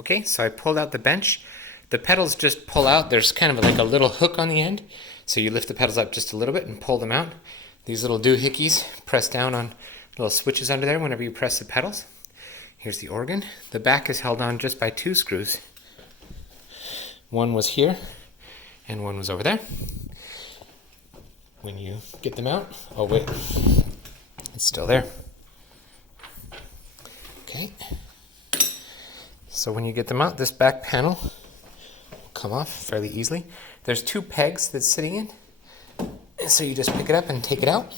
Okay, so I pulled out the bench. The pedals just pull out. There's kind of like a little hook on the end. So you lift the pedals up just a little bit and pull them out. These little doohickeys press down on little switches under there whenever you press the pedals. Here's the organ. The back is held on just by 2 screws. One was here and one was over there. When you get them out, oh wait, it's still there. Okay. So when you get them out, this back panel will come off fairly easily. There's 2 pegs that's sitting in. And so you just pick it up and take it out.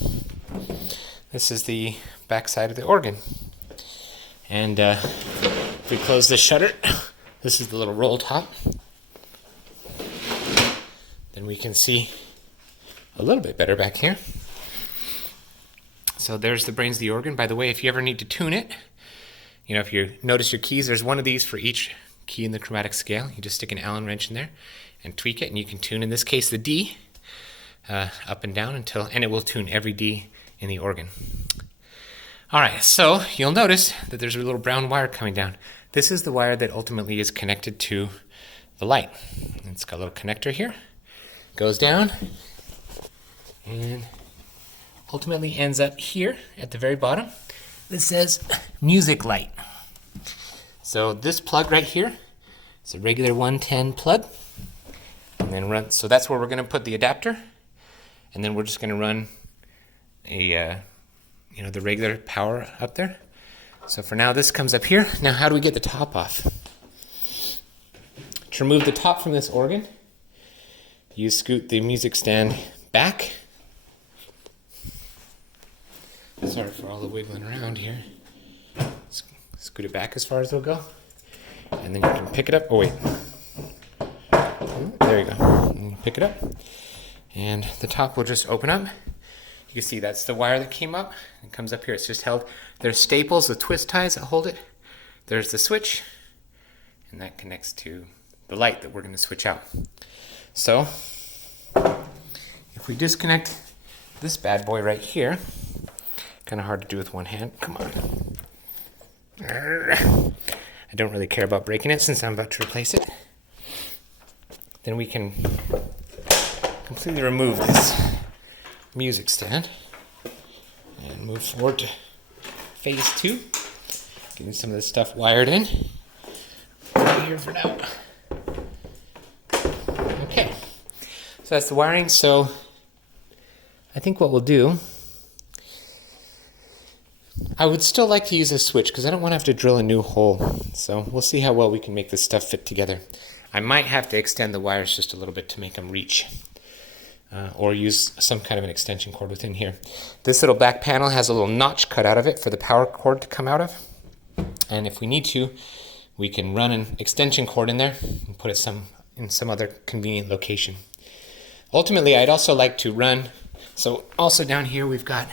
This is the back side of the organ. And if we close this shutter, this is the little roll top. Then we can see a little bit better back here. So there's the brains of the organ. By the way, if you ever need to tune it, you know, if you notice your keys, there's one of these for each key in the chromatic scale. You just stick an Allen wrench in there and tweak it, and you can tune, in this case, the D up and down and it will tune every D in the organ. All right, so you'll notice that there's a little brown wire coming down. This is the wire that ultimately is connected to the light. It's got a little connector here, goes down, and ultimately ends up here at the very bottom. This says music light. So this plug right here is a regular 110 plug, and then so that's where we're going to put the adapter, and then we're just going to run a the regular power up there. So for now, this comes up here. Now, how do we get the top off? To remove the top from this organ, you scoot the music stand back. Sorry for all the wiggling around here. Scoot it back as far as it'll go. And then you can pick it up. Oh, wait. There you go. And you pick it up. And the top will just open up. You can see that's the wire that came up. It comes up here. It's just held. There's staples, the twist ties that hold it. There's the switch. And that connects to the light that we're going to switch out. So, if we disconnect this bad boy right here, kind of hard to do with one hand. Come on. I don't really care about breaking it since I'm about to replace it. Then we can completely remove this music stand and move forward to phase 2. Getting some of this stuff wired in. Right here for now. Okay. So that's the wiring. So I think what we'll do, I would still like to use a switch because I don't want to have to drill a new hole. So we'll see how well we can make this stuff fit together. I might have to extend the wires just a little bit to make them reach. Or use some kind of an extension cord within here. This little back panel has a little notch cut out of it for the power cord to come out of. And if we need to, we can run an extension cord in there and put it in some other convenient location. Ultimately, I'd also like to run, so also down here we've got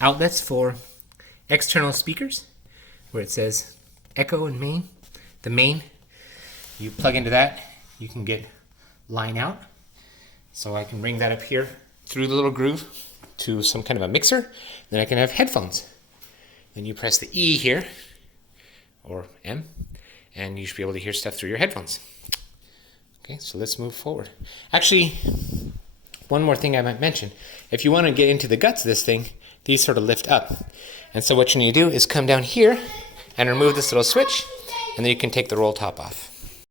outlets for external speakers where it says echo and main. The main, you plug into that, you can get line out. So I can bring that up here through the little groove to some kind of a mixer. Then I can have headphones. Then you press the E here, or M, and you should be able to hear stuff through your headphones. Okay, so let's move forward. Actually, one more thing I might mention. If you want to get into the guts of this thing, these sort of lift up. And so what you need to do is come down here and remove this little switch, and then you can take the roll top off.